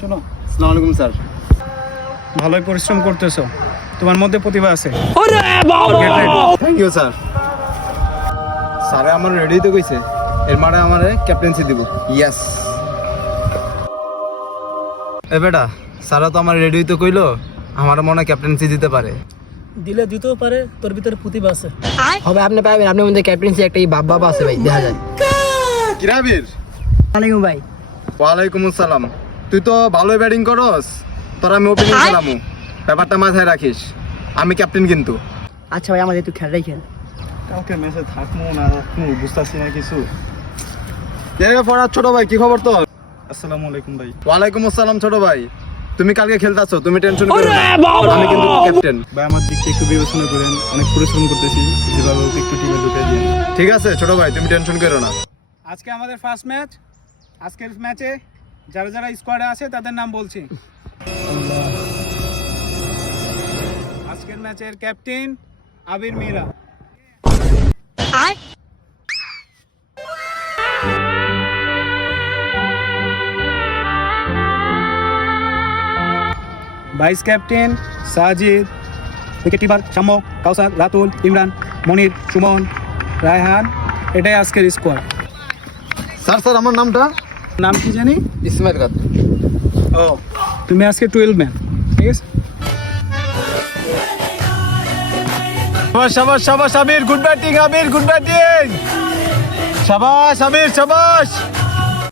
শোনো, আসসালামু আলাইকুম স্যার। ভালোই পরিশ্রম করতেছো, তোমার মধ্যে প্রতিভা আছে। Thank you sir. স্যারে আমার রেডি তো কইছে, এর মানে আমারে ক্যাপ্টেন্সি দিব। ইয়েস। এ বেটা, স্যারা তো আমার রেডি তো কইলো, আমার মনে হয় ক্যাপ্টেন্সি দিতে পারে। দিলে দিতেও পারে, তোর ভিতরে প্রতিভা আছে। হবে আপনি পাবেন, আপনার মধ্যে ক্যাপ্টেন্সি একটা ভাব আছে ভাই, দেখা যায়। কিরাবির? ওয়ালাইকুম ভাই। ওয়ালাইকুম আসসালাম। তুই তো ভালোই ব্যাটিং করস, তোর আমি ওপেনিং খেলামু, ব্যাপারটা মাথায় রাখিস। আমি ক্যাপ্টেন কিন্তু। আচ্ছা ভাই, আমাদের একটু খেয়াল রাখেন। কালকে ম্যাচে থাকবো না রাখবো বুঝতেছি না কিছু। ফরাদ ছোট ভাই, কি খবর তোর? আসসালামু আলাইকুম ভাই। ওয়ালাইকুম আসসালাম ছোট ভাই। তুমি কালকে খেলতাছো, তুমি টেনশন করো না, আমি কিন্তু ক্যাপ্টেন। ভাই আমার দিকটা একটু বিবেচনা করেন, অনেক পরিশ্রম করতেছি, যেভাবে ওকে একটু টিমে ঢুকে দিন। ঠিক আছে ছোট ভাই, তুমি টেনশন করো না। আজকে আমাদের ফার্স্ট ম্যাচ। আজকের ম্যাচে যারা যারা স্কোয়াডে আছে তাদের নাম বলছি। আজকের ম্যাচের captain Abir Mira, vice captain Sajid, wicket keeper Shammo, Kawsar, Ratul, Imran, Monir, Sumon, Raihan. এটাই আজকের স্কোয়াড। স্যার আমার নামটা? নাম কি জানি? ইসমাইল কাদ। ও, তুমি আজকে 12 ম্যান, ঠিক আছে? শাবাশ শাবাশ আবির, গুড ব্যাটিং আবির, গুড ব্যাটিং। শাবাশ আবির, শাবাশ।